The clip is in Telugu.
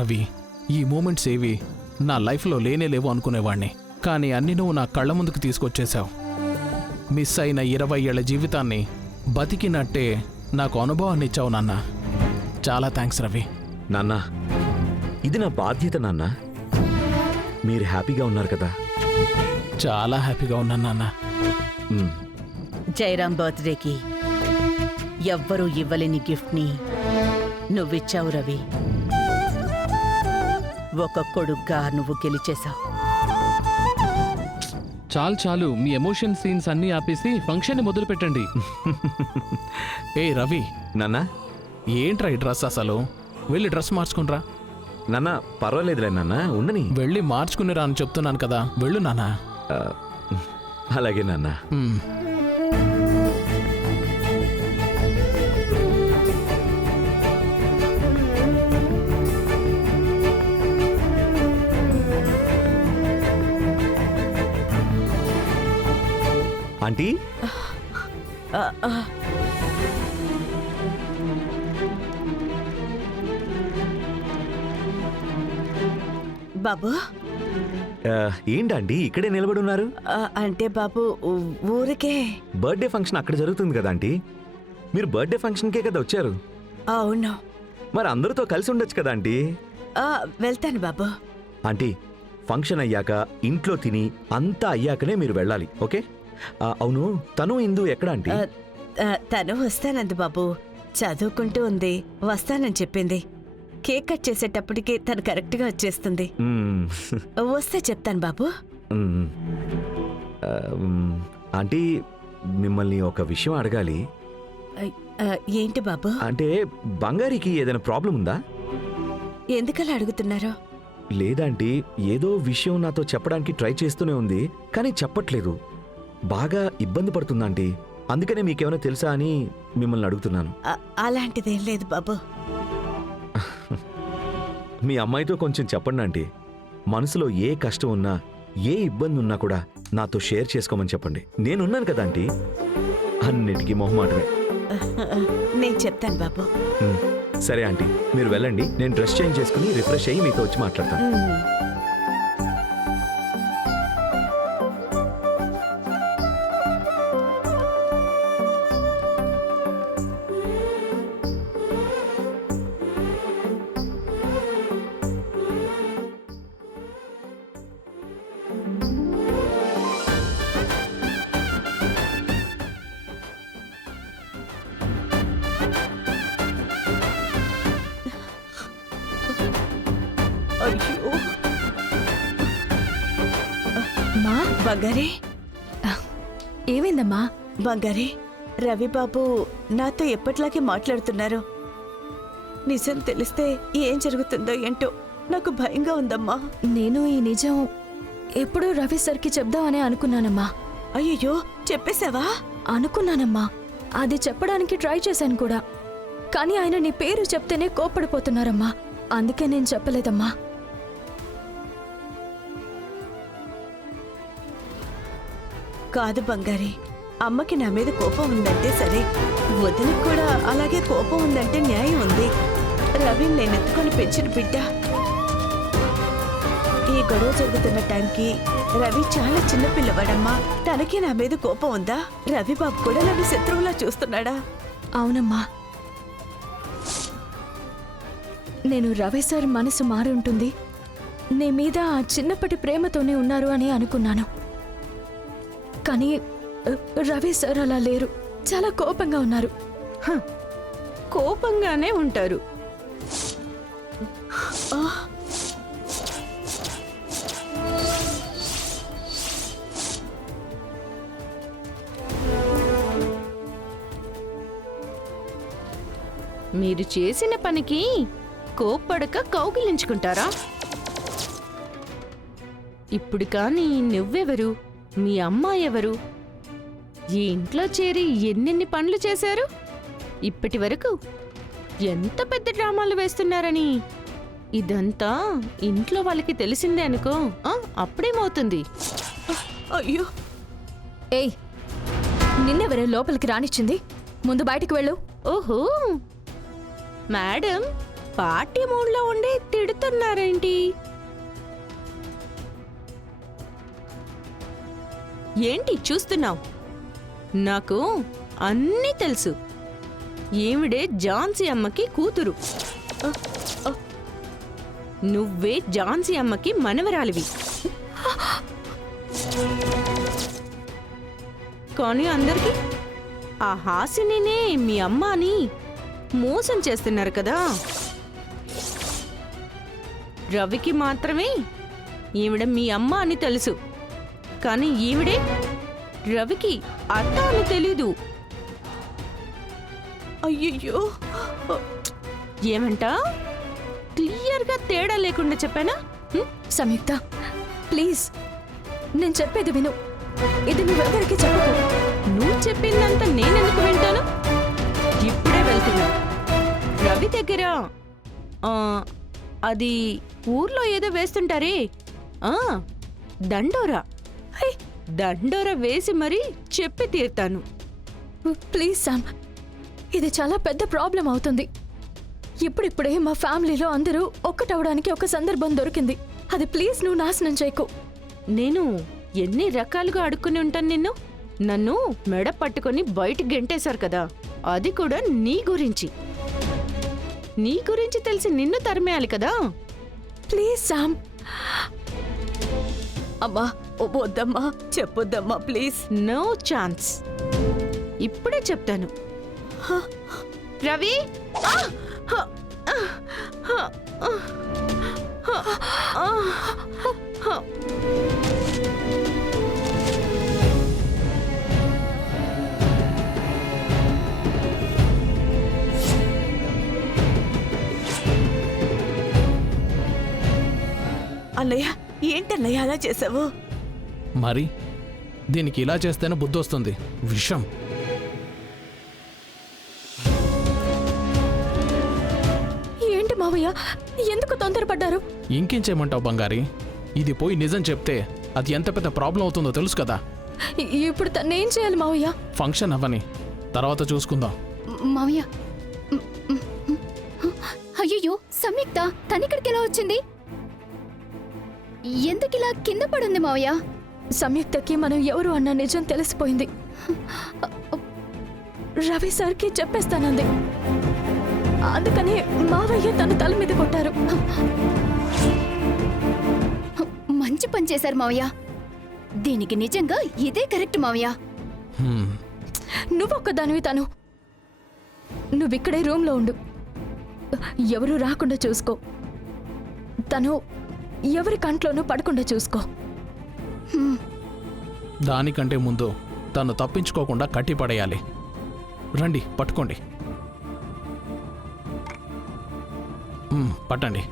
రవి, ఈ మూమెంట్స్ ఏవి నా లైఫ్లో లేనే లేవు అనుకునేవాణ్ణి. కానీ అన్ని నువ్వు నా కళ్ళ ముందుకు తీసుకొచ్చేశావు. మిస్ అయిన 20 ఏళ్ల జీవితాన్ని బతికినట్టే నాకు అనుభవాన్ని ఇచ్చావు నాన్న. చాలా థ్యాంక్స్ రవి. నాన్న, ఇది నా బాధ్యత నాన్న. మీరు హ్యాపీగా ఉన్నారు కదా? చాలా హ్యాపీగా ఉన్నాను నాన్న. జయరాం బర్త్డేకి ఎవ్వరూ ఇవ్వలేని గిఫ్ట్ని నువ్విచ్చావు రవి. ఒక కొడుగ్గా నువ్వు గెలిచేశావు. చాలు చాలు, మీ ఎమోషన్ సీన్స్ అన్నీ ఆపేసి ఫంక్షన్ మొదలు పెట్టండి. ఏ రవి, నాన్న, ఏంట్రా ఈ డ్రెస్ అసలు? వెళ్ళి డ్రెస్ మార్చుకునిరా. నాన్న పర్వాలేదులే నాన్న, ఉండని. వెళ్ళి మార్చుకునిరా అని చెప్తున్నాను కదా, వెళ్ళు నాన్న. అలాగే నాన్న. ఆంటీ, బాబు, ఏంటండి ఇక్కడే నిలబడి ఉన్నారు? అంటే బాబు ఊరికే. బర్త్డే ఫంక్షన్ అక్కడ జరుగుతుంది కదా ఆంటీ. మీరు బర్త్డే ఫంక్షన్కే కదా వచ్చారు? అవును. మరి అందరితో కలిసి ఉండొచ్చు కదా ఆంటీ. వెళ్తాను బాబు. ఆంటీ, ఫంక్షన్ అయ్యాక ఇంట్లో తిని అంతా అయ్యాకనే మీరు వెళ్ళాలి, ఓకే? అవును, తను ఇందు ఎక్కడ ఆంటీ? తను వస్తానంది బాబు. చదువుకుంటూ ఉంది, వస్తానని చెప్పింది. కేక్ కట్ చేసేటప్పటికి తను కరెక్ట్గా వచ్చేస్తుంది. వస్తే చెప్తాను బాబు. ఆంటీ, మిమ్మల్ని ఒక విషయం అడగాలి. ఏంటి బాబు? అంటే బంగారికి ఏదైనా ప్రాబ్లం ఉందా? ఎందుకలా అడుగుతున్నారు? లేదంటీ, ఏదో విషయం నాతో చెప్పడానికి ట్రై చేస్తూనే ఉంది, కానీ చెప్పట్లేదు. బాగా ఇబ్బంది పడుతుందంటీ. అందుకనే మీకేమైనా తెలుసా అని మిమ్మల్ని అడుగుతున్నాను. అలాంటిదేం లేదు బాబు. మీ అమ్మాయితో కొంచెం చెప్పండి ఆంటీ. మనసులో ఏ కష్టం ఉన్నా, ఏ ఇబ్బంది ఉన్నా కూడా నాతో షేర్ చేసుకోమని చెప్పండి. నేనున్నాను కదా ఆంటీ. అన్నిటికీ మొహమాటమే. నేను చెప్తాను బాబు. సరే ఆంటీ, మీరు వెళ్ళండి. నేను డ్రెస్ చేంజ్ చేసుకుని రిఫ్రెష్ అయ్యి మీతో వచ్చి మాట్లాడతాను. అయ్యో మా బంగారే, ఏమైందమ్మా? బంగారే, రవిబాబు నాతో ఎప్పట్లాగే మాట్లాడుతున్నారు. నిజం తెలిస్తే ఏం జరుగుతుందో ఏంటో నాకు భయంగా ఉందమ్మా. నేను ఈ నిజం ఎప్పుడూ రవి సార్కి చెప్దామనే అనుకున్నానమ్మా. అయ్యో, చెప్పేశావా? అనుకున్నానమ్మా. అది చెప్పడానికి ట్రై చేశాను కూడా. కానీ ఆయన నీ పేరు చెప్తేనే కోప్పడిపోతున్నారమ్మా. అందుకే నేను చెప్పలేదమ్మా. కాదు బంగారి, అమ్మకి నా మీద కోపం ఉందంటే సరే, వదినకి కూడా అలాగే కోపం ఉందంటే న్యాయం ఉంది. రవిని నేను ఎత్తుకొని పెంచిన బిడ్డ. ఈ గొడవ జరుగుతున్న టైంకి రవి చాలా చిన్న పిల్లవాడమ్మా. తనకి నా మీద కోపం ఉందా? రవి బాబు కూడా నన్ను శత్రువులా చూస్తున్నాడా? అవునమ్మా. నేను రవి సార్ మనసు మారి ఉంటుంది, నీ మీద ఆ చిన్నప్పటి ప్రేమతోనే ఉన్నారు అని అనుకున్నాను. కానీ రవి సార్ అలా లేరు. చాలా కోపంగా ఉన్నారు. కోపంగానే ఉంటారు. మీరు చేసిన పనికి కోప్పడక కౌగిలించుకుంటారా? ఇప్పుడు కానీ నువ్వెవరు, మీ అమ్మ ఎవరు, ఈ ఇంట్లో చేరి ఎన్నెన్ని పనులు చేశారు? ఇప్పటి వరకు ఎంత పెద్ద డ్రామాలు వేస్తున్నారని ఇదంతా ఇంట్లో వాళ్ళకి తెలిసిందే అనుకో, అప్పుడేమవుతుంది? అయ్యో, ఏయ్, నిన్నెవరే లోపలికి రానిచ్చింది? ముందు బయటికి వెళ్ళు. ఓహో మేడం, పార్టీ మూడ్లో ఉండి తిడుతున్నారేంటి? ఏంటి చూస్తున్నావు? నాకు అన్నీ తెలుసు. ఈవిడే ఝాన్సీ అమ్మకి కూతురు. నువ్వే ఝాన్సీ అమ్మకి మనవరాలివి. కానీ అందరికీ ఆ హాసినినే మీ అమ్మ అని మోసం చేస్తున్నారు కదా. రవికి మాత్రమే ఈవిడ మీ అమ్మ అని తెలుసు, కానీ ఈవిడే రవికి అత్త అని తెలీదు. అయ్యయ్యో, ఏమంటా? క్లియర్గా తేడా లేకుండా చెప్పానా? సంయుక్త ప్లీజ్, నేను చెప్పేది విను. ఇది నువ్వెవరికి చెప్పకు. నువ్వు చెప్పిందంతా నేనెందుకు వింటాను? ఇప్పుడే వెళ్తున్నా రవి దగ్గర. అది ఊర్లో ఏదో వేస్తుంటారే, దండోరా. దండోరా వేసి మరీ చెప్పి తీరుతాను. ప్లీజ్ శామ్, ఇది చాలా పెద్ద ప్రాబ్లం అవుతుంది. ఇప్పుడిప్పుడే మా ఫ్యామిలీలో అందరూ ఒక్కటవడానికి ఒక సందర్భం దొరికింది. అది ప్లీజ్ నువ్వు నాశనం చేయకు. నేను ఎన్ని రకాలుగా అడుక్కుని ఉంటాను నిన్ను. నన్ను మెడ పట్టుకొని బయటికి గెంటేశారు కదా, అది కూడా నీ గురించి. నీ గురించి తెలిసి నిన్ను తరిమేయాలి కదా. Please Sam. అమ్మా వద్దమ్మా, చెప్పొద్దమ్మా ప్లీజ్. No chance. ఇప్పుడే చెప్తాను. రవి, అన్నయ్య, ఏంటన్నయ్య అలా చేసావు? మరి దీనికి ఇలా చేస్తేనే బుద్ధి వస్తుంది. విషం. ఏంటి మావయ్య, ఎందుకు తొందరపడ్డారు? ఇంకేం చేయమంటావు బంగారి? ఇది పోయి నిజం చెప్తే అది ఎంత పెద్ద ప్రాబ్లం అవుతుందో తెలుసు కదా. ఇప్పుడు తనేం చేయాలి మావయ్య? ఫంక్షన్ అవ్వని, తర్వాత చూసుకుందాం. మావయ్య, అయ్యో సంయుక్త తనిక్కడికి ఎలా వచ్చింది? ఎందుకిలా కింద పడుంది మావయ్య? సంయుక్తకి మనం ఎవరు అన్న నిజం తెలిసిపోయింది. రవి సార్కి చెప్పేస్తానంది. అందుకని మావయ్య తన తల మీద కొట్టారు. మంచి పని చేశారు మావయ్య. దీనికి నిజంగా ఇదే కరెక్ట్ మావయ్య. నువ్వొక్కదానివి తను. నువ్విక్కడే రూమ్లో ఉండు. ఎవరు రాకుండా చూసుకో. తను ఎవరి కంట్లోనూ పడకుండా చూసుకో. దానికంటే ముందు తను తప్పించుకోకుండా కట్టిపడేయాలి. రండి, పట్టుకోండి. పట్టండి.